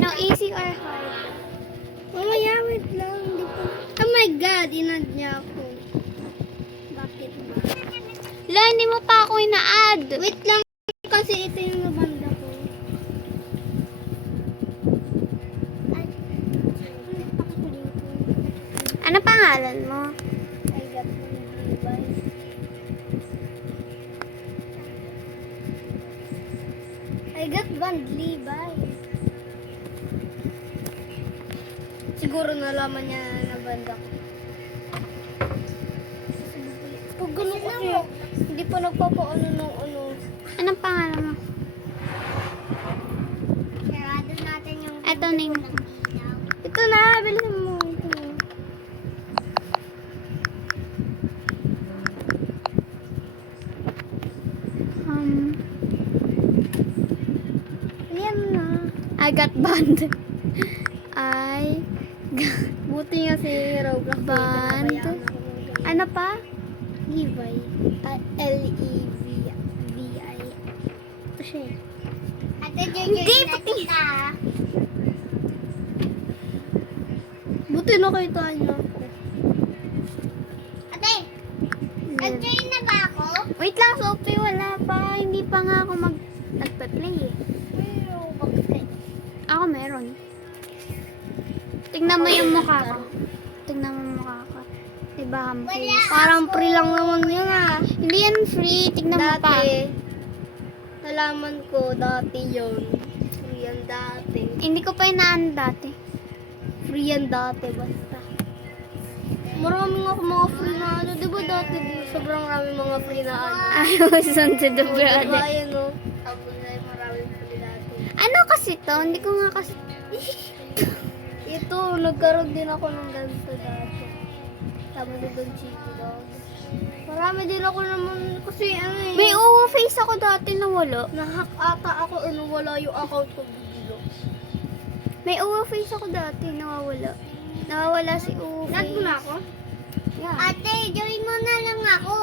Ano, easy or hard? Mamaya, wait lang. Hindi ko... Oh my God, inad niya ako. Bakit ba? La, hindi mo pa ako ina-add. Wait lang kasi ito yung nabanda ko. Ay, ako dito. Ano pangalan mo? I got one Levi's. I got one Levi's. Siguro nalaman niya na banda ko. Pag gano'n kasi, hindi pa nagpapaano ng ano. Anong pangalan mo? Sarado natin yung... Ito name. Ito na, bilisan mo. Ito na. Ayan na. I got banned. Buti nga si Roblox. Band. Ano pa? Levi. L-E-V-I. Ito siya eh. Ate Hindi, pati. Buti nakita niyo ako. Ate! Yan. Nag-join na ba ako? Wait lang, Sophie. Wala pa. Hindi pa nga ako nagpa-play eh. Pero, bakit? Ako meron. Tignan mo yung mukha ko. Tignan mo yung mukha ko. Diba, Hampir? Parang free lang naman yun ah. Hindi yan free. Tignan mo pa. Dati, nalaman ko dati yun. Free yan dati. Hindi ko pa inaan dati. Free yan dati basta. Maraming ako mga free na ano. Diba dati sobrang maraming mga free na ano. I was on to the Diba brother. ayan o. Tapos na yung maraming free dati. Ano kasi to? Hindi ko nga kasi... Ito, nagkaroon din ako ng ganito dati. Tama na doon Chico dog. Marami din ako naman kasi ano eh. May uwo face ako dati na wala. Nahack ata ako o nawala yung account ko biglo. May uwo face ako dati nawawala. Nawawala si uwo Nag mo face. na ako? Yeah. Ate, join mo na lang ako.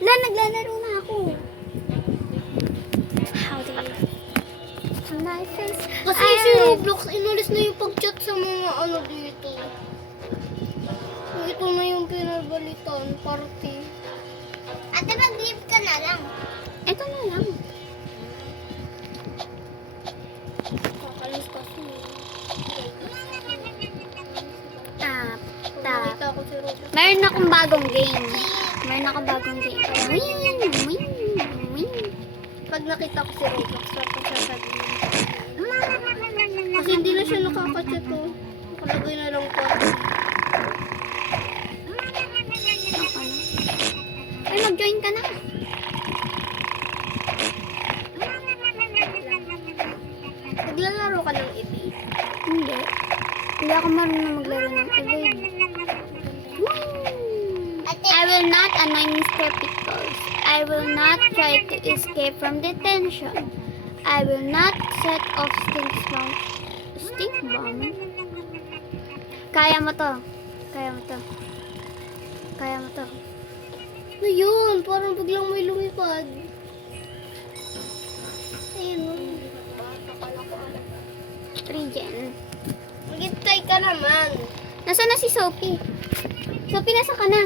La, naglalaro na ako. How do you... My face. Kasi si Roblox, inalis na yung pag-chat sa mga ano dito. Ito na yung pinabalitan, party. Ate, mag-leave ka na lang. Ito na lang. Kakalis kasi. Tap, Pag tap. nakita ko si Roblox. Meron akong bagong game. Meron akong bagong game. Wing, wing, wing. Pag nakita ko si Roblox, ako sasabihin. Kasi hindi na siya nakaka-chat oh. Nakalagay na lang po. Ay, mag-join ka na. Naglalaro ka ng ibi. Hindi. Hindi ako marunong maglaro ng evade. I will not annoy Mr. Pickles. I will not try to escape from detention. I will not set off stink bomb. Stink bomb? Kaya mo to. Kaya mo to. Kaya mo to. Ano yun? Parang biglang may lumipad. Ayun oh. Bata pala ko. Regen. Mag-try ka naman. Nasaan na si Sophie? Sophie, nasa ka na?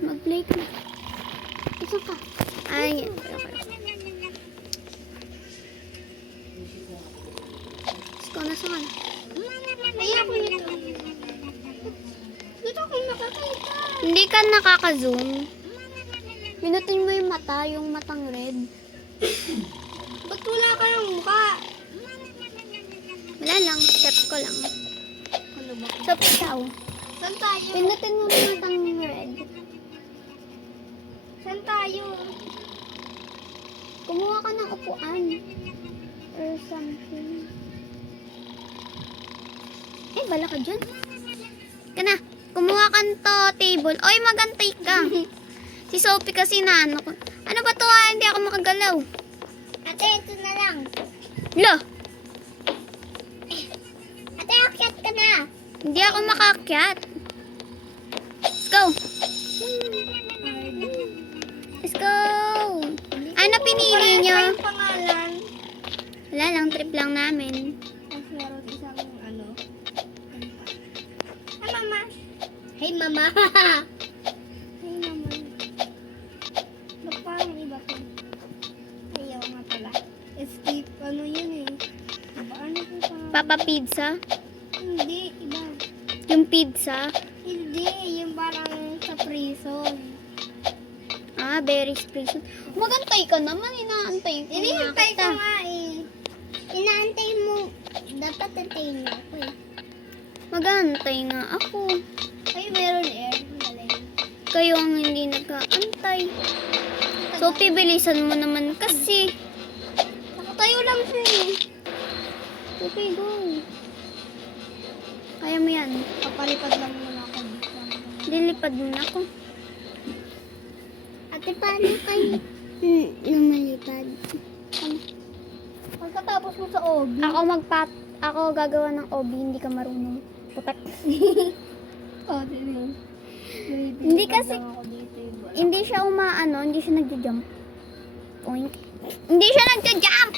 Mag-play ka. Nasaan ka? Ay, okay. Ikaw, nasa ka na? Ay, ako nito. Dito ako nakakita. Hindi ka nakaka-zoom. Pinutin mo yung mata, yung matang red. Ba't wala ka ng mukha? Wala lang, step ko lang. Ano ba? Sophie, ikaw. Saan tayo? Pinutin mo yung matang red. Saan tayo? Kumuha ka ng upuan. Or something. Eh, bala ka dyan. Ka na. Kumuha ka to table. Oy, magantay ka. Si Sophie kasi na ano ko. Ano ba to ha? Hindi ako makagalaw. Ate, ito na lang. Lo, Ate, akyat ka na. hindi ako makakyat. Let's go. Let's go. Ano pinili nyo? Ano yung pangalan? Wala lang, trip lang namin. Tapos meron isang ano. Hi, Mama! Hey, Mama! Hey, Mama! Ba't parang iba to? Ayaw nga pala. Escape, ano yun eh. Diba, ano yung parang... Papa Pizza? Hindi, iba. Yung pizza? Hindi, yung parang sa prison. Ah, berries prison. Magantay ka naman, inaantay ko. Inihintay ko nga eh. Inaantay mo. Dapat antayin mo ako eh. Magantay nga ako. Ay, meron air. Galing. Kayo ang hindi nag-aantay. So, pibilisan mo naman kasi. Nakatayo lang siya eh. Okay, go. Kaya mo yan. Papalipad lang muna ako dito. Lilipad mo na ako. Ate, paano kayo lumalipad? Pagkatapos mo sa obi. Ako gagawa ng obi, hindi ka marunong. Putak. Oh, yun. Hindi kasi- Hindi siya umaano, hindi siya nagja-jump. Oink. Hindi siya nagja-jump!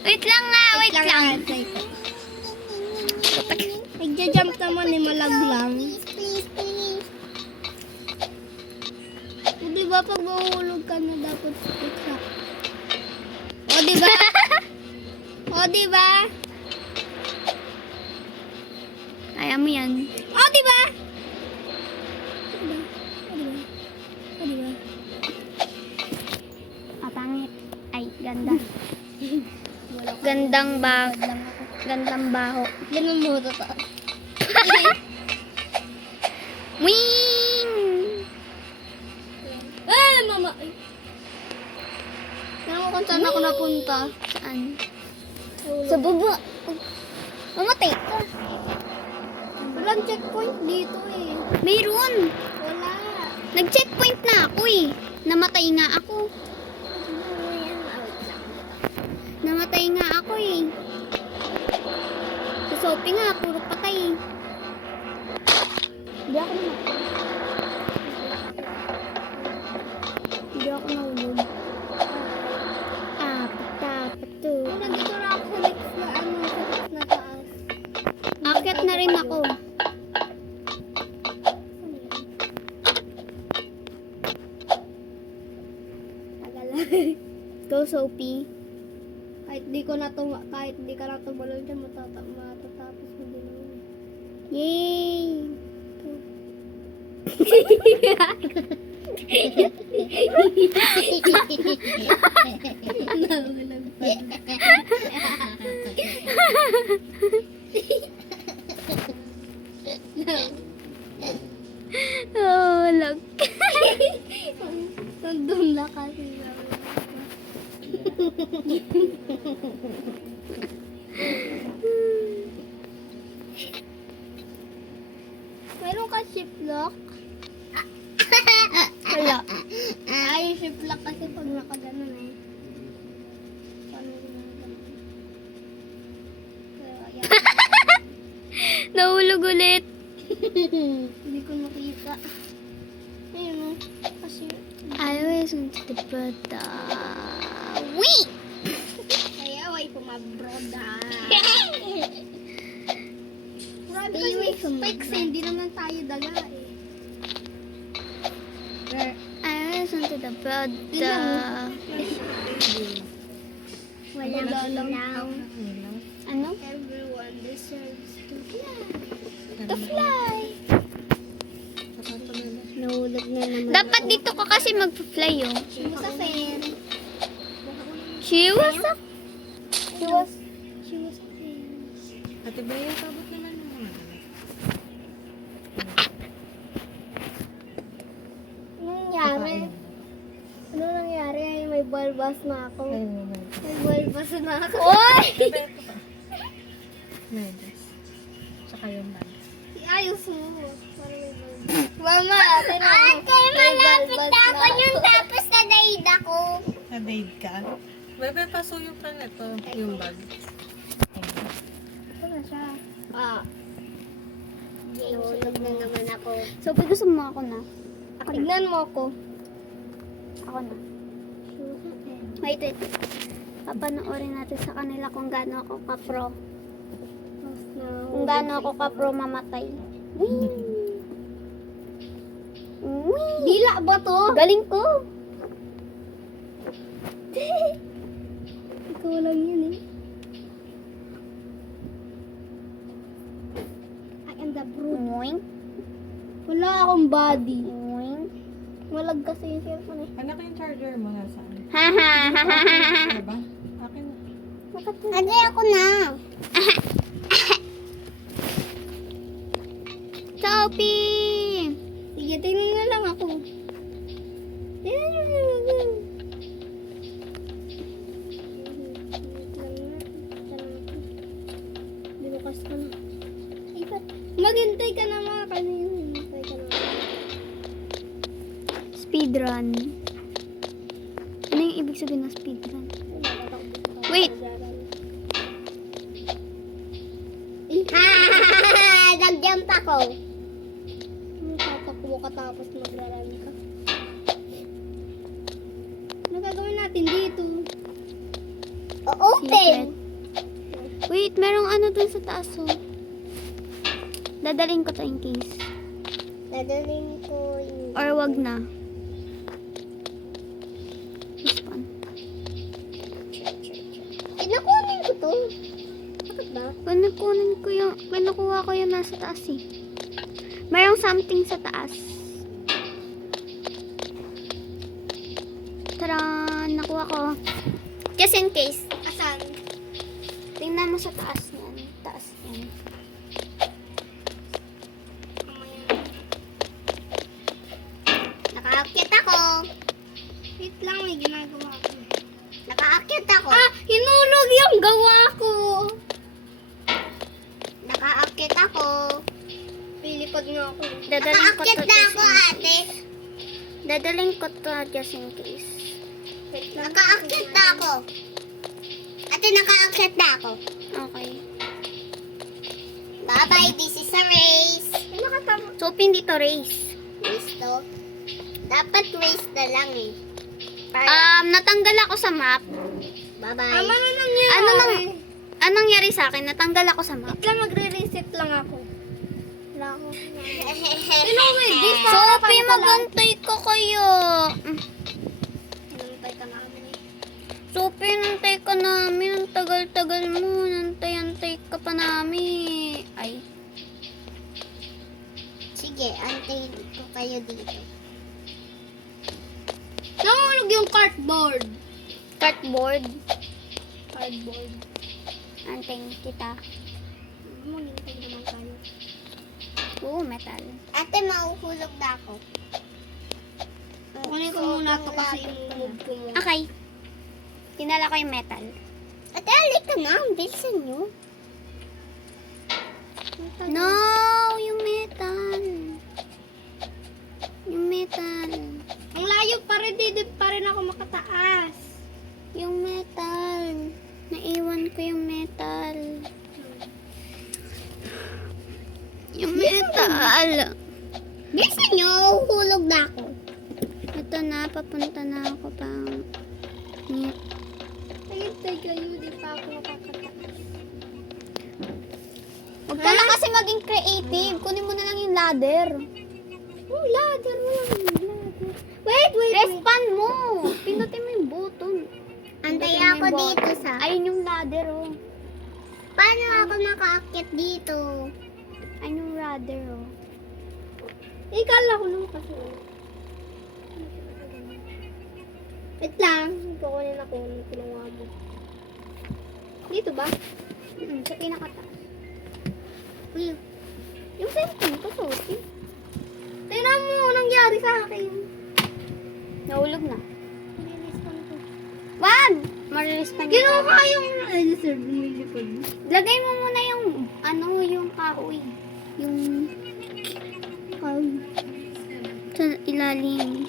Wait lang nga, wait lang. Putak. Nagja-jump naman eh, malaglang. O diba pag mahulog ka na dapat iksak? O diba? O diba? Kaya mo yan. O diba? O diba? Pangit. Ay, ganda. Gandang baho. Gandang baho. Ganun mo ito. Wing! Eh, mama! Alam mo kung saan ako napunta? Saan? Sa baba. Mamatay ka. Walang checkpoint dito eh. Mayroon. Wala. Nag-checkpoint na ako eh. Namatay nga ako. Namatay nga ako eh. Sa Sophie nga, puro patay eh. Hindi ako namatay. Hindi ako nahulog. Apat to. Nandito na ako sa next na ano, sa next na taas. Akyat na rin ako. Tagal. Go Sophie. Kahit di ka na tumalon dyan, matatapos mo din naman. Yay! Nawalag pa. Oh, lag. Nandun na kasi. Meron ka ship lock? Wala. Ay, ship lock kasi pag nakaganon eh. Paano ginaganon? Kaya, ayan. Nahulog ulit. Hindi ko nakita. Ayun o. Kasi, I always want to put the... Wait! kaya away ko mabroda. Grabe Stay away kasi from spikes my eh. Hindi naman tayo daga eh. I always want to put the... Walang ilaw. Ano? Everyone deserves to fly. To fly. Nahulog na naman. Dapat dito ka kasi mag-fly oh. Sa fair. She was a... She was a fair. Ate Bea, sabot naman yung mga Ano nangyari? Ano nangyari? Ay, may balbas na ako. May balbas na ako. Oy! Medes. Tsaka yung bag. Ayos mo. Para may balbas. Mama, ate na ako. May balbas na ako. tapos na daid ako. Na-date ka? Bebe, pasuyo pa na ito. Yung bag. Ito na siya. Ah. Nahulog na naman ako. So, gusto mo ako na? Tignan mo ako. Ako na. Wait. Papanoorin natin sa kanila kung gaano ako ka-pro. Kung gaano ako ka-pro mamatay. Whee! Whee! Dila ba to? Galing ko! Ikaw lang yun eh. I am the brute. Moink. Wala akong body. Moink. Malag kasi yung cellphone eh. Anak, yung charger mo nasaan? Hahaha. Diba? Akin na. Agay ako na. Sophie! Sige, tingnan nga lang ako. Tingnan nyo lang ako. Bibukas ko na. Ay, ba't? Maghintay ka na mga kanina. Maghintay ka na. Speedrun. Ano yung ibig sabihin ng speedrun? Wait. Nag-jump ako. Tatakbo ka tapos magrarally ka. Ano gagawin natin dito? Secret. Wait, merong ano dun sa taas oh. Dadalhin ko to in case. Dadalhin ko yung... Or wag na. Respawn. Kinakunin ko to. Bakit ba? Kunin ko yung, nakuha ko yung nasa taas eh. Merong something sa taas. Tara, nakuha ko. Just in case. Asan? Tingnan mo sa taas niyan. Taas niyan. Nakaakyat ako. Wait lang, may ginagawa ko. Nakaakyat ako. Ah, hinulog yung gawa ko. Nakaakyat ako. Pilipad nga ako. Dadalhin ko to Nakaakyat na just ako, in ate. case. Dadalhin ko to just in case. Wait lang. Nakaakyat na ako. Ate, nakaakyat na ako. Okay. Bye-bye, this is a race. Ay, nakatama. So, hindi to race. Race to? Dapat race na lang eh. Natanggal ako sa map. Bye-bye. Ano nangyari? Anong nangyari sa akin? Natanggal ako sa map. Wait lang, magre-reset lang ako. Wala ako. Sino may di pa? Sophie, magantay ko kayo. Hinantay ka namin eh. Sophie, nantay ka namin. Ang tagal-tagal mo. Nantay-antay ka pa namin. Ay. Sige, antayin ko kayo dito. Nahulog yung cardboard. Cardboard. Cardboard. Antayin kita. Maghintay naman tayo. Oo, metal. Ate, mauhulog na ako. Kunin ko muna ito kasi i-move ko muna. Okay. Tinala ko yung metal. Ate, alik ka na. Bilisan nyo. No, yung metal. Yung metal. Ang layo pa rin, di pa rin ako makataas. Yung metal. Naiwan ko yung metal. Yung metal. Bilisan nyo, uhulog na ako. Ito na, papunta na ako pang... Ngit. Hintay kayo, di pa ako makakataas. Huwag ka na kasi maging creative. Kunin mo na lang yung ladder. Oh, ladder. Walang ladder. Wait. Respawn mo. Pinutin mo yung button. Antay Pinutin mo ako yung dito button. sa... Ayun yung ladder, oh. Paano ako nakaakyat dito? Ayun yung ladder, oh. Ikala ko lang kasi. Wait lang. Kukunin ako ng kinuha mo. Dito ba? Sa pinakataas. Uy, Yung cellphone ko, Sophie. tingnan mo anong nangyari sa akin. Nahulog na. Nililispan ko. Wag! Marilispan niya. Kinuha yung... Ay, sir, lumilipad. Lagay mo muna yung, yung kahoy. Yung sa ilalim.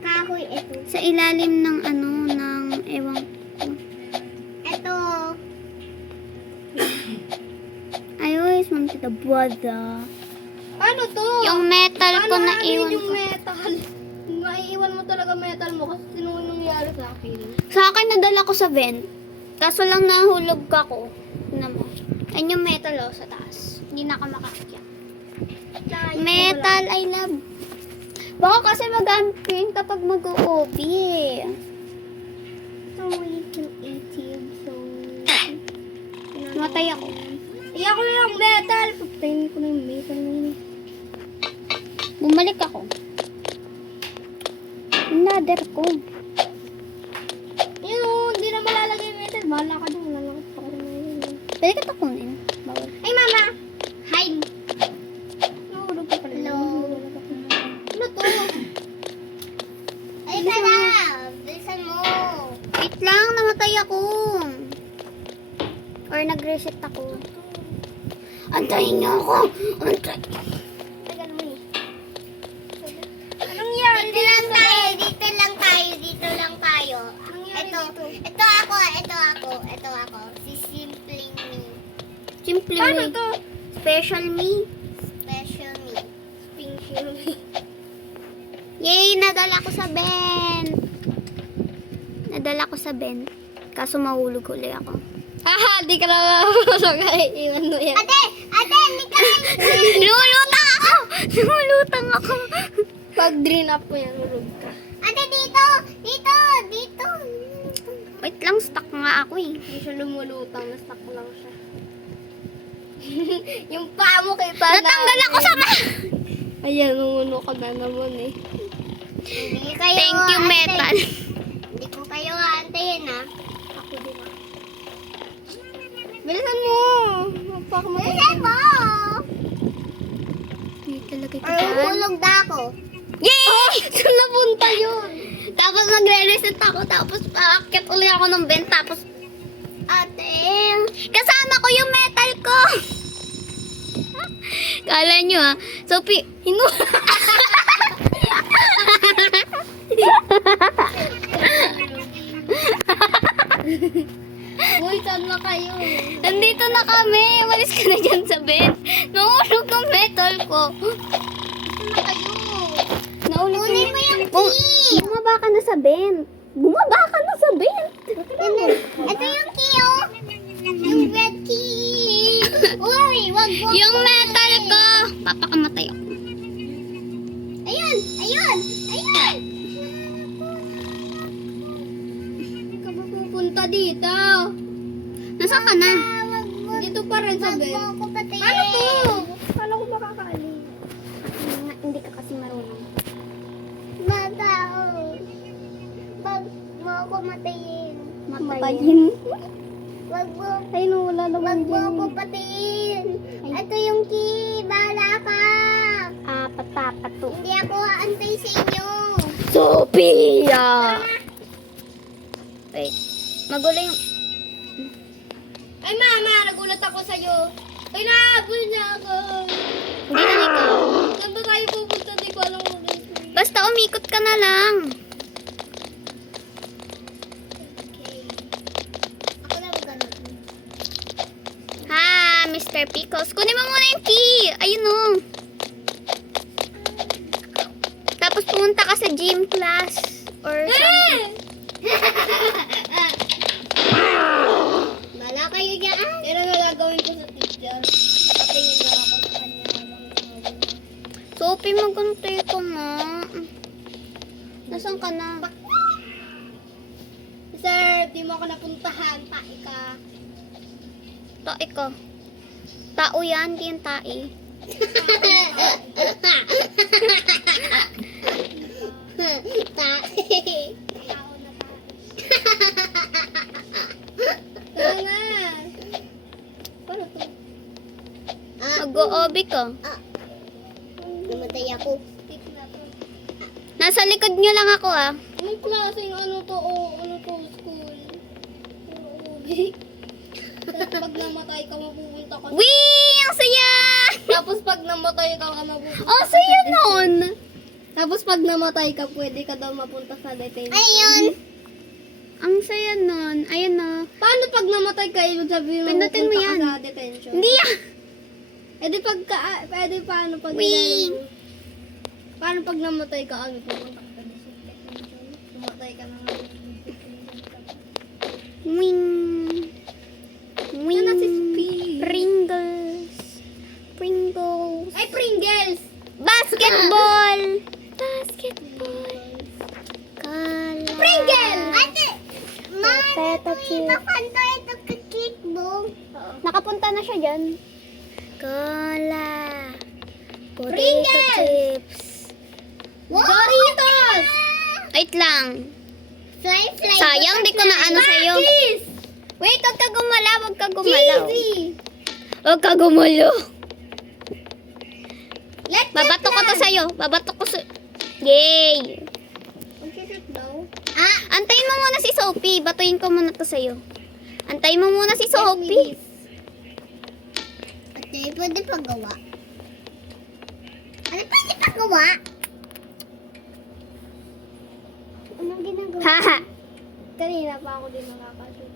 Kahoy, ito. Sa ilalim ng ng ewan ko. Ito. Ayos, ma'am, tita brother. Ano to? Yung metal ko Paano na namin iwan yung ko. metal? Maiiwan mo talaga metal mo kasi sinuha sa akin. Sa akin nadala ko sa vent. Kaso lang nahulog ako. Ano mo? Ayun yung metal oh, sa taas. Hindi na ako makakakya. Metal, I love. Baka kasi magamit ko yun kapag mag-OB. So, we can ATM, so... Matay ako. Iyak ko na yung metal. Pagtayin ko na yung metal na yun. Bumalik ako. Another ko. Yun o, hindi na malalagay yung metal. Bahala ka doon. Lalakot pa ko na yun. Pwede ka takunin. Bawal. Ay, mama! Hi! Nahulog ka pala. Hello. Ano to? Ay, tara! Bilisan mo! Wait lang, namatay ako. Or nag-reset ako. Antayin niyo ako! Antay! Tagal mo eh. Anong yan? Dito lang tayo, dito lang tayo, dito lang tayo. Nangyari Ito, dito? ito ako. Si Simply Me. Simple Paano me. to? Special me. Special Me. Pink shield. Yay! Nadala ko sa bend. Nadala ko sa bend. Kaso mahulog huli ako. Haha, di ka na mapapasok. Ay, iwan mo yan. Ate, hindi ka Lumulutang ako! Lumulutang ako! Pag drain up mo yan, hulog ka. Ate, dito. Wait lang, stuck nga ako eh. Hindi siya lumulutang, na-stuck lang siya. Yung paa mo kita na. Natanggal ako sa Ayan, nunguno ka na naman eh. Hindi kayo Thank you, aantayin. metal. Hindi ko kayo aantayin, ha? Ako din. Bilisan mo! Magpakamatay. Bilisan mo! Wait, talaga ito Or dyan. hulog na ako. Yay! Saan napunta yun? Tapos magre-reset ako. Tapos aakyat ulit ako ng bend. Tapos, ate, kasama ko yung metal ko. Kala nyo ah. Sophie, Uy, saan na kayo? Nandito na kami. Walis ka na dyan sa bed. Nahulog ang metal ko. Ano kayo? Nahulog Kunin mo yung key. Bumaba ka na sa bed. Bumaba ka na sa bed. Ito yung key, oh. Yung red key. Uy, wag mo. Yung metal ko. Papakamatay ako. Ayun. Hindi ka ba pupunta dito? Nasaan ka na? Wag mo. Dito pa rin sa Wag bed. mo ako patayin. Ano to? Kala ko makakaalis. Hindi ka kasi marunong. Matao. Wag mo ako matayin. Matayin. Wag mo. Ay, no, wala Wag naman mo ako dyan. patayin. Ito yung key. Bahala ka. Pato. Hindi ako aantay sa inyo. Sophia! Wait. Magulo yung... Ay, mama, nagulat ako sa'yo. Ay, nahabol niya ako. Hindi lang ikaw. Saan ba tayo pupunta? Di ko alam kung Basta umikot ka na lang. Okay. Ako na magano. Ha, Mr. Pickles. Kunin mo muna yung key. Ayun o. Tapos pumunta ka sa gym class. Or something. Bahala kayo dyan. Yan ang gagawin ko sa teacher. Patingin na ako sa kanya. Sophie, magantay ka na. Nasaan ka na? Sir, di mo ako napuntahan. Tae ka. Tae ka. Tao yan, di yan tae. Tao na tae. Kaya nga. Paano to? Mag-o-obi ka. Namatay ako. Tip na to. Nasa likod nyo lang ako ah. Anong klaseng ano to? O ano to? School? Ubi. Pag namatay ka, mapupunta ka. Wee! Ang saya! Tapos pag namatay ka, mapupunta Ang ka saya sa nun! Tapos pag namatay ka, pwede ka daw mapunta sa detention. Ayun. Ang saya nun. Ayun na. Paano pag namatay ka, ibig sabihin Pindutin mo mapupunta yan. ka sa detention? Hindi yan! Paano pag Wing! Paano pag namatay ka, ano pupunta ka sa detention? Namatay ka na nga. Wing. Wing. Ano si Speed? Pringles. Pringles. Ay, Pringles! Basketball. Basketball. Kala. Pringles! Ate, Potato chip. Pakanto ito kickball. Nakapunta na siya dyan. Cola. Potato Pringles! chips. Doritos! Wait lang. Fly. Sayang, di ko na ano sa'yo. Cheese! Wait, huwag ka gumalaw, huwag ka gumalaw. Cheesy! Huwag ka gumalaw. Let's Babato ko to sa'yo. Babato ko sa... Yay! Mag-shoot daw. Antayin mo muna si Sophie. Batuin ko muna to sa'yo. Antayin mo muna si Sophie. Ate, pwede pagawa. Ano pwede pagawa? Anong ginagawa? Haha. Kanina pa ako din nakaka-shoot.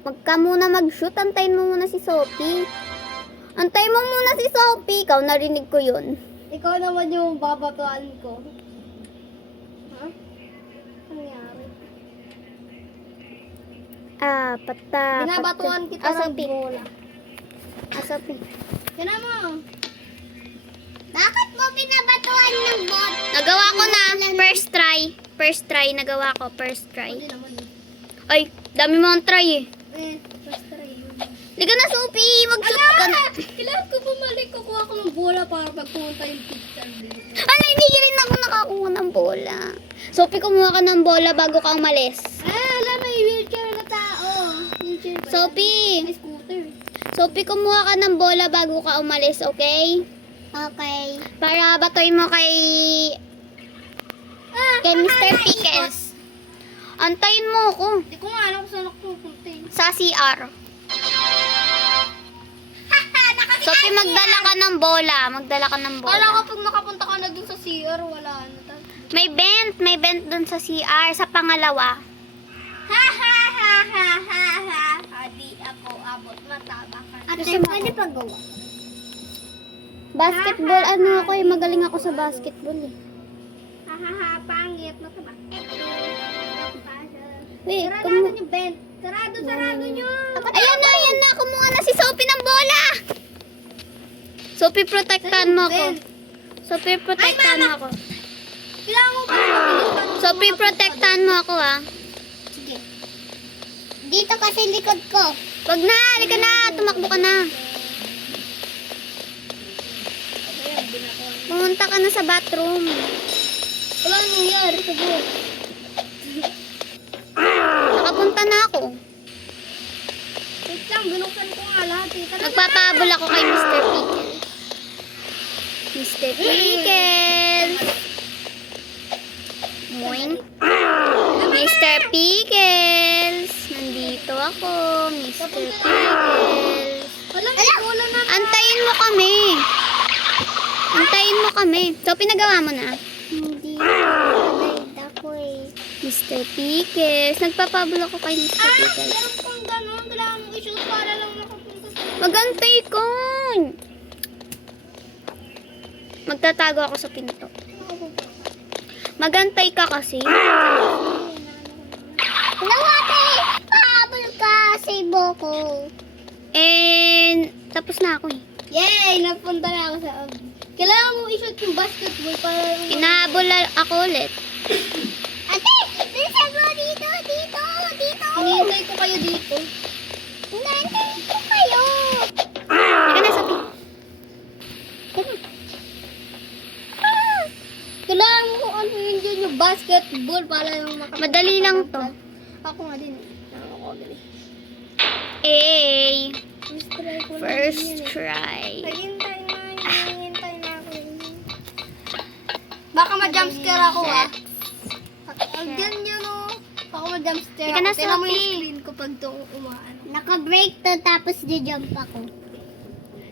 Huwag ka muna mag-shoot. Antayin mo muna si Sophie. Antayin mo muna si Sophie. Ikaw, narinig ko yun. Ikaw naman yung babatuan ko. Ha? Ano nangyari? Pata. Binabatuan kita ng Sophie. bola. Sophie. Yan mo. Bakit mo pinabatuan ng bot? Nagawa ko na. First try. First try. Nagawa ko. First try. Hindi naman eh. Ay, dami mo ang try eh. First try yun. Liga na, Sophie. Mag-shoot ka na. Kailangan ko bumalik. Kukuha ko ng bola para pagpunta yung picture dito. Ano, hindi rin ako nakakuha ng bola. Sophie, kumuha ka ng bola bago ka umalis. Alam, may wheelchair na tao. Wheelchair ba yan? Sophie. May scooter. Sophie, kumuha ka ng bola bago ka umalis, okay? Okay. Para batoy mo kay Mr. Pickles. Antayin mo ako Hindi ko nga alam kung saan ako pupunta eh. sa CR. Sophie, magdala ka ng bola. Magdala ka ng Kala ko bola. pag nakapunta ka na dun sa CR, wala na. May vent dun sa CR, sa pangalawa. Adi ako abot mataba ka. Ate, pwede pagawa. Basketball, ano ako eh, magaling ako sa basketball eh. Pangit na ba? Wait, Sarado yung bent. Sarado nyo. Ayan na, kumuha na si Sophie ng bola. Sophie, protektahan mo ako. Sophie, protektahan mo ako. Kailangan mo pa mabilisan. Sophie, protektahan mo ako ah. Sige. Dito kasi likod ko. Wag na, halika na, tumakbo ka na. Pumunta ka na sa bathroom. Wala nangyari sa buhay. Nakapunta na ako. Wait lang, binuksan ko nga lahat eh. Tara na. Nagpapabol ako kay Mr. Pickles. Mr. Pickles. Boing. Mr. Pickles. Nandito ako, Mr. Pickles. Wala na. Antayin mo kami. Antayin mo kami. So, pinagawa mo na. Hindi. Nagdad ako eh. Mr. Pickles. Nagpapabol ako kay Mr. Pickles. Meron kong gano'n. Kailangan mong i-shoot para lang nakapunta sa... Magantay ko. Magtatago ako sa pinto. Magantay ka kasi. Hello, ate! Pahabol ka! Save ako. And, tapos na ako eh. Yay! Napunta na ako sa... Kailangan mong i-shoot yung basketball para... Inahabol ako ulit. Ate! Bilisan mo! Dito! Hinihintay ko kayo dito. Nandiyan ko kayo! Teka na, Sophie. Kailangan mo kung ano yun dyan yung basketball para lang makapunta. Madali lang to. Ako nga din. Ako din. A. First try ko lang First yun eh. try. Naghintay na ako yun. Baka ma-jumpscare ako ah. Diyan yun oh. Baka ma-jumpscare Ika ako. na, Tingnan mo yung Sophie. screen ko pag ito umaano. Naka-break to tapos di-jump ako.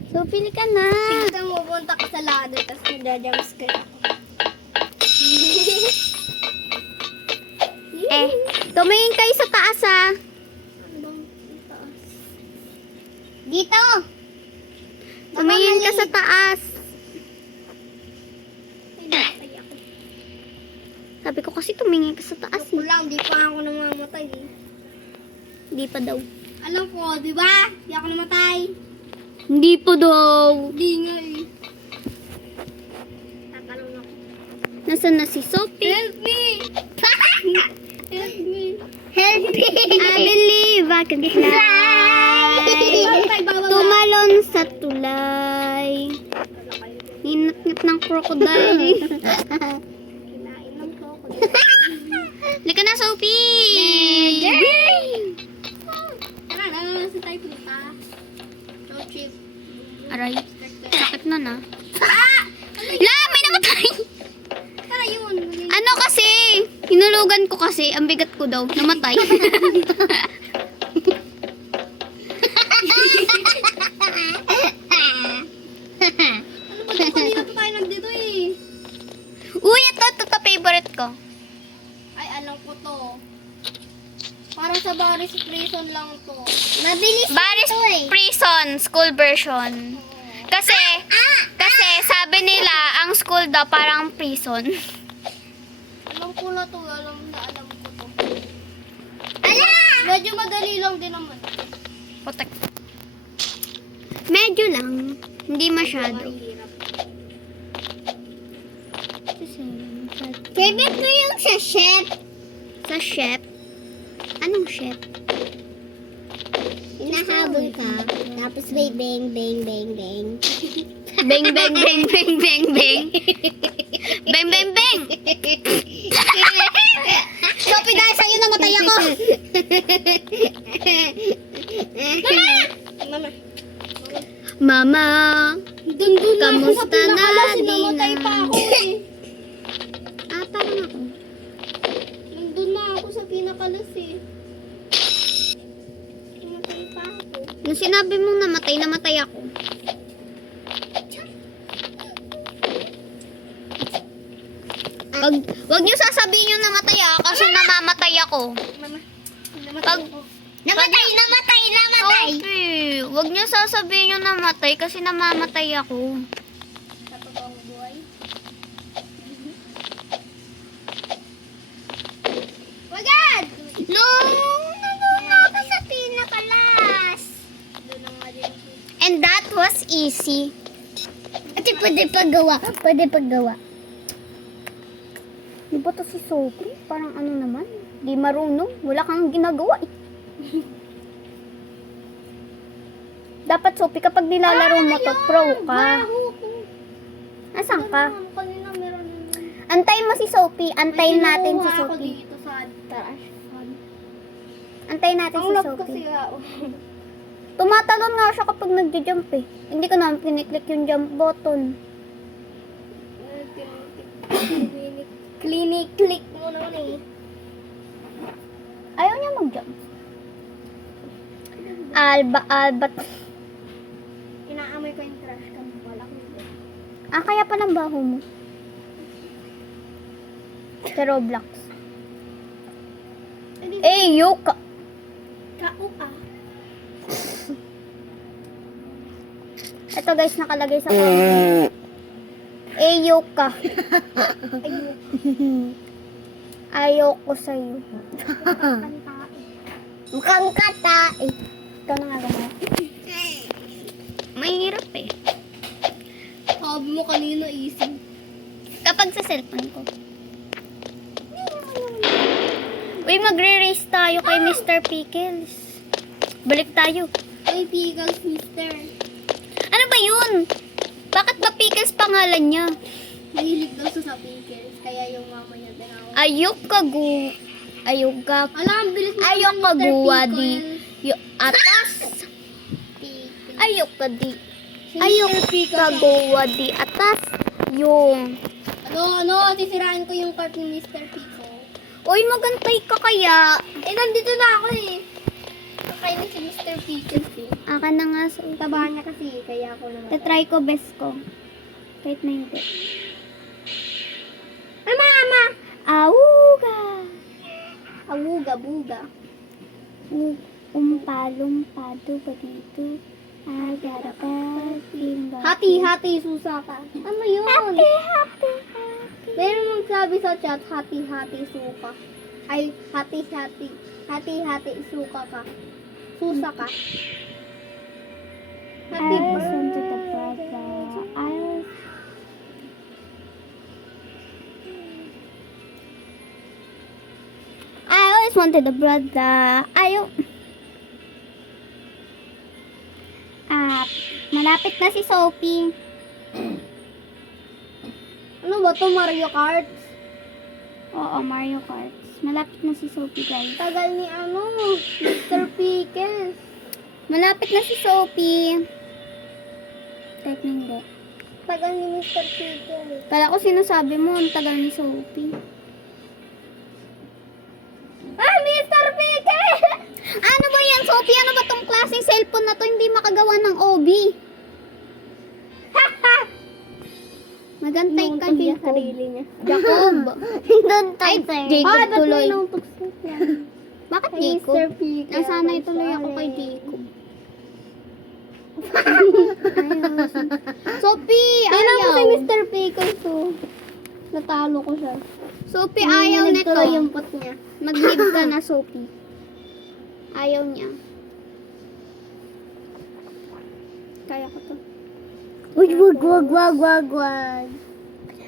So, pili ka na. Tingnan mo, punta ka sa ladder tapos nag-jumpscare ako. Tumingin kayo sa taas ah. Dito! Tumingin ka sa taas. Ay, namatay ako. Sabi ko kasi tumingin ka sa taas Ako eh. lang, di pa ako namamatay eh. Hindi pa daw. Alam ko, di ba? Di ako namatay. Hindi pa daw. Di nga eh. Tatanong ako. Nasaan na si Sophie? Help me! Help me! Help me. I believe I can fly. Tumalon sa tulay. Hinat-ngat ng crocodile. Kinain ng ko. Lika na, Sophie! Tara, nasa tayo punta. No chip. Aray, sakit na na. La, may namatay! Tara yun. Ano kasi? Hinulugan ko kasi. Ang bigat ko daw. Namatay. Ano ba ito? Kanina pa tayo nandito eh. Uy, ito favorite ko. Ay, alam ko to. Parang sa Baris Prison lang to. Mabilis Baris ito eh. Prison, school version. Kasi sabi nila, ang school daw parang prison. Alam ko na to. Alam ko to. Ala! Medyo madali lang din naman. Putek. Medyo lang. Hindi masyado. Mahirap. Favorite ko yung sa chef. Sa chef? Anong chef? Hinahabol ka. Tapos may bang, bang, bang, bang. Bang, bang, bang, bang, bang, bang. Bang, bang, bang. Sophie, dahil sa'yo namatay ako. Mama. Mama, Dun na ako sa Kamusta pinakala. na, Sinamatay Dina? pa ako eh. parang ako. Nandun na ako sa pinakalas eh. Namatay pa ako. Nung sinabi mong namatay ako. Wag niyo sasabihin yung namatay kasi namamatay ako. Mama. Namatay Pag, ako. Namatay. Sophie, wag niyo sasabihin yung namatay kasi namamatay ako. Sa totoong buhay. Wagad! Nandun na ako sa pinakalas. Doon na nga din. And that was easy. Ate, pwede paggawa. Di ba to si Sophie? Parang ano naman? Di marunong. Wala kang ginagawa eh. Dapat Sophie, kapag nilalaro mo to, pro ka. Baho ko. Asan ka? Kanina meron yun. Antayin mo si Sophie. Antayin May natin si kinuha ako Sophie. dito sa trash can. Antayin natin Ang si love kasi Sophie. ako. Tumatalon nga siya kapag nagja-jump eh. Hindi ko naman piniklik yung jump button. Click mo naman eh. Ayaw niya mag-jump. Albat. Inaamoy ko yung trash can. Wala ko yun. Kaya pa ng baho mo. Sa Roblox. Yuka. Kauka. Ito guys, nakalagay sa comment. Yuka. Ayoko sa'yo. Mukhang kata eh. Ikaw na nga gano'n. Mahirap eh. Sabi mo kanina easy. Kapag sa cellphone ko. Uy, magre-race tayo kay Mr. Pickles. Balik tayo. Ay, pickles, mister. Ano ba yun? Bakit ba Pickles pangalan niya? Mahilig daw sa pickles. Kaya yung mama niya tinawag. Ayok Alam, ang bilis mo Ayok naman, ka Mr. guwa Pickles. di. Atas. Pickles. Ayok ka di. Si Ayok Mr. Pickles ka ang- guwa di. Atas. Yung. Sisirain ko yung cart ni Mr. Pico. Uy, magantay ka kaya. Nandito na ako eh. Kakainin si Mr. Pickles eh. Aka na nga sa Tabahan niya kasi, kaya ako naman. Tatry ko best ko. Kahit na hindi. Mama! Auga. Awuga, buga. Umpalumpado ba dito? Agarapating Hati, susa ka. Ano yun? Happy. Meron magsabi sa chat, hati, suka. Ay, hati-hati. Hati-hati, suka ka. Susa ka. Hati I ba? always wanted a brother. I always wanted a brother. Malapit na si Sophie. Ano ba to, Mario Kart? Oo, Mario Kart. Malapit na si Sophie, guys. Tagal ni Mr. Pickles. Malapit na si Sophie. Kahit na hindi. Tagal ni Mr. Pickles. Kala ko sinasabi mo, ang tagal ni Sophie. Ah, Mr. Pickles! Ano ba yan, Sophie? Ano ba tong klaseng cellphone na to? Hindi makagawa ng OB. Magantay ka, Jacob. sarili niya. Jacob. Doon Ay, tayo. Jacob tuloy. Tukso yan. Bakit Kay Jacob? Mr. Pickles. Nasanay tuloy ako kay Jacob. Sophie, Tingnan ko si ayaw. Mr. Pickles, oh. Natalo ko siya. Sophie, ayaw nito. Tuloy yung pot niya. Mag-leave ka na, Sophie. Ayaw niya. Kaya ko to. Uy, wag.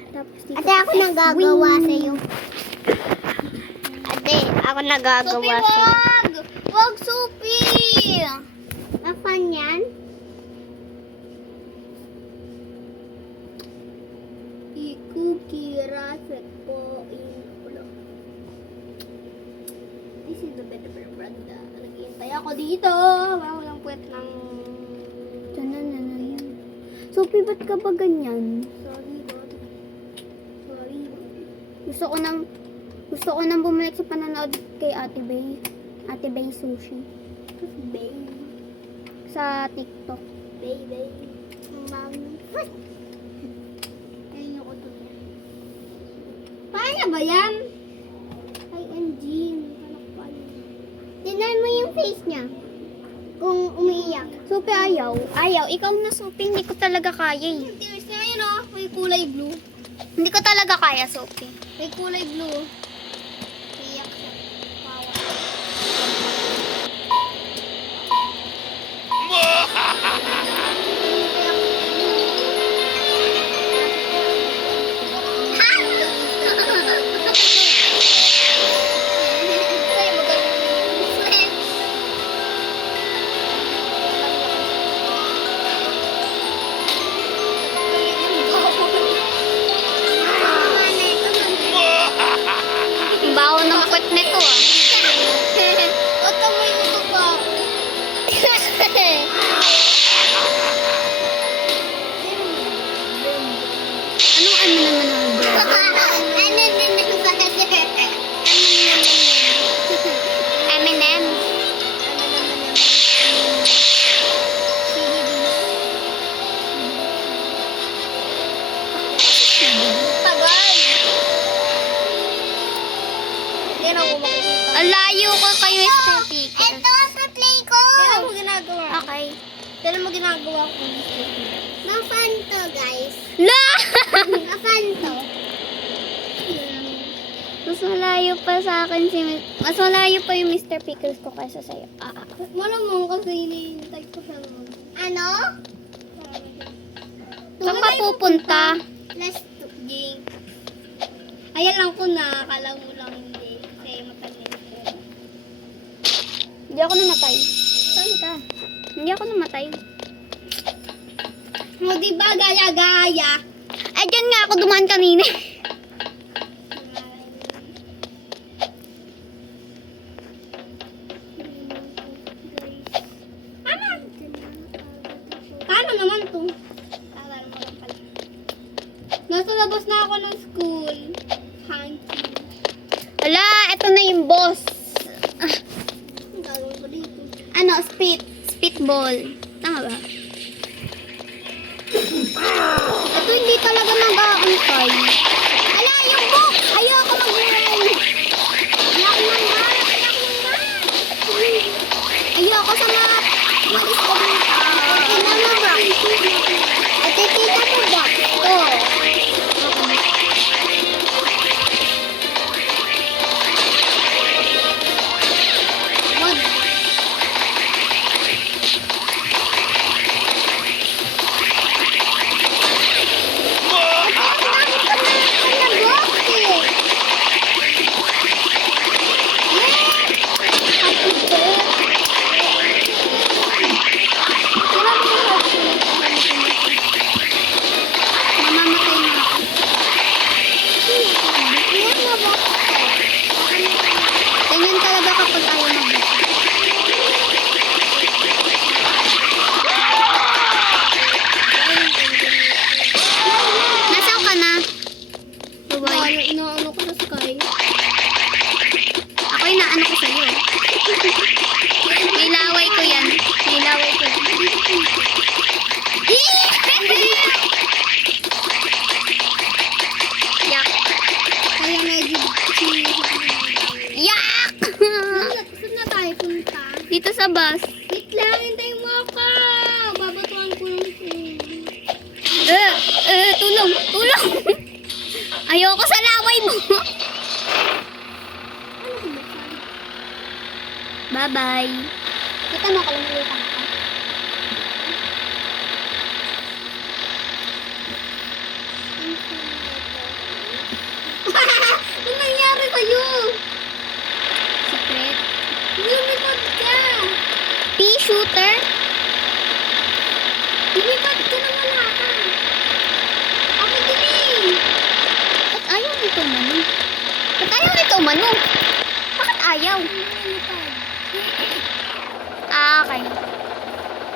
Tapos dito. Ate, ako nagagawa sa'yo. Ate, ako nagagawa Sophie, sa'yo. wag! Wag, Sophie! Afan yan? Ikukira po in This is the better brother. Naghihintay ako dito. Walang puwet ng... Tanananan. Sophie, ba't ka ba ganyan? Sorry, God. Sorry. Gusto ko nang bumalik sa panonood kay Ate Bay. Ate Bay Sushi. Babe. Sa TikTok. Baby. Mami. Ayun yung uto niya. Paano ba yan? Ay, Jean. Anak pa yun. Tingnan mo yung face niya. Kung umiiyak. Sophie, ayaw. Ayaw. Ikaw na, Sophie. Hindi ko talaga kaya eh. Tears niya yun, oh. May kulay blue. Hindi ko talaga kaya, Sophie. May kulay blue. Iyak siya. Pawa. Ang baho ng puwet nito ah. Huwag ka mo yung utok pa. Anong ano naman ang bro? M&M. Tagal. Hindi na ako makikita. Ang layo ko kay Mr. Pickles. Ito sa play ko. Tignan mo ginagawa. Okay. Tignan mo ginagawa ko. Ma-fun to, guys. La! Ma-fun to. Mas malayo pa sa akin mas malayo pa yung Mr. Pickles ko kaysa sa'yo. Malamang kasi hinihintay ko siya naman. Ano? Saan ka pupunta? Last two. Jing. Ayan lang ko na. Akala mo lang hindi. Kasi matagal ko. Hindi ako namatay. Saan ka? Hindi ako namatay. O, diba gaya-gaya? Ay, dyan nga ako dumaan kanina. Paano naman to? Alam mo lang pala. Nasa labas na ako ng school. Thank you. Wala, eto na yung boss. Ang gagawin ko dito. Ano, spitball. Tama ba? Ito hindi talaga nag-aantay. Ala, yung book! Ayoko mag-roll. Ayoko sa mga mag-stop. Tingnan mo ba? Ate, kita mo ba? Ito. Ganyan talaga kapag ayaw magbasa. Nasaan ka na? Buboy. Inaano ko sa sky. Ako yung naano ko sa'yo. May laway ko yan. May laway ko yan. Yak! Kaya medyo Yak! Saan na tayo punta? Dito sa bus. Wait lang, hintay mo ako. Babatuan ko yung Tulong! Tulong! Ayoko sa laway mo! Bye-bye. Kita mo, kalumulitan ka. Ano nangyari sa'yo? Secret. Lumipad ka. Pea shooter? Lumipad ka na wala ka. Ako din. Ba't ayaw nito mano? Ba't ayaw nito mano? Bakit ayaw? Lumipad. Okay.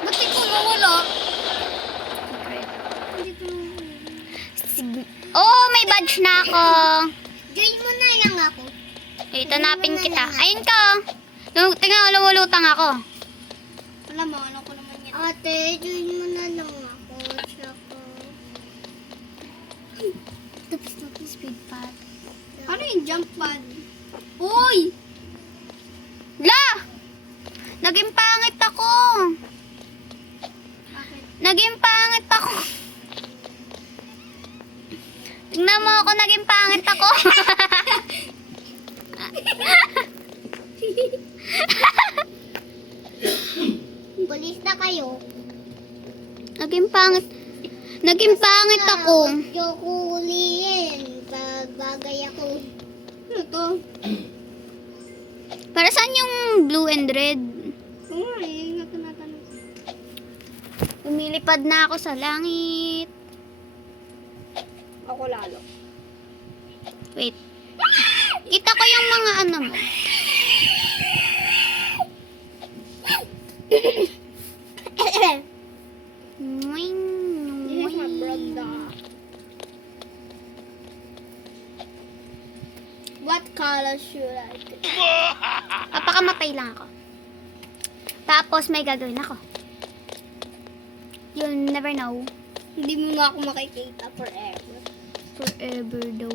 Ba't ikaw nawala? Secret. Hindi ko Oh, may badge na ako. Join mo na lang ako. Ito, napin kita. Ayun ka. Tingnan, lumulutang ako. Alam mo, ano ko naman yan. Ate, join mo na lang ako. Tsaka... Tapos na speed pad. Ano yung jump pad? Uy! La! Naging pangit ako. Bakit? Naging pangit ako. Tingnan mo ako, naging pangit ako. Pulis na kayo. Naging pangit. Naging pangit ako. Yung kuliin. Pagbagay ako. Ano to? Para saan yung blue and red? Oo nga eh, natanong. Lumilipad na ako sa langit. Ako lalo. Wait. Kita ko yung mga ano mo. Moing, This is my moing. brother. What color should I take? Papakamatay lang ako. Tapos may gagawin ako. You'll never know. Hindi mo nga ako makikita forever. Forever daw.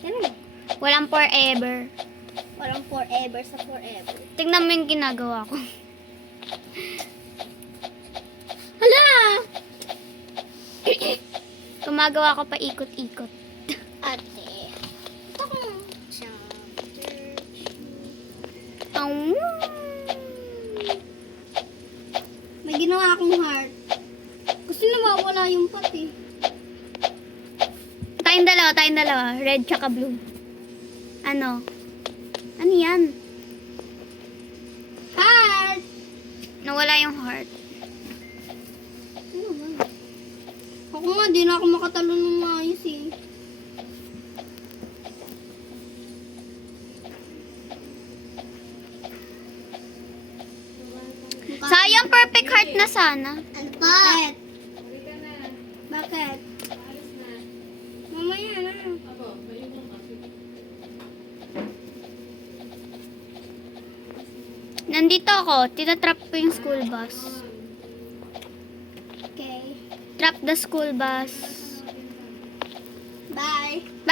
Ano mo? Walang forever. Walang forever sa forever. Tingnan mo yung ginagawa ko. Hala! Gumagawa ko pa ikot-ikot. Ate. Ito ko. Ang May ginawa akong heart. Kasi nawawala yung pati. Tayong dalawa. Red tsaka blue. Ano? Ano yan? Heart! Nawala yung heart. Ano ba? Ako nga, di na ako makatalo ng maayos eh. Sayang perfect heart na sana. Ano pa? Bakit? Bakit? Mamaya na. Nandito ako. Tinatrap ko yung school bus. Okay. Trap the school bus. Bye. Bye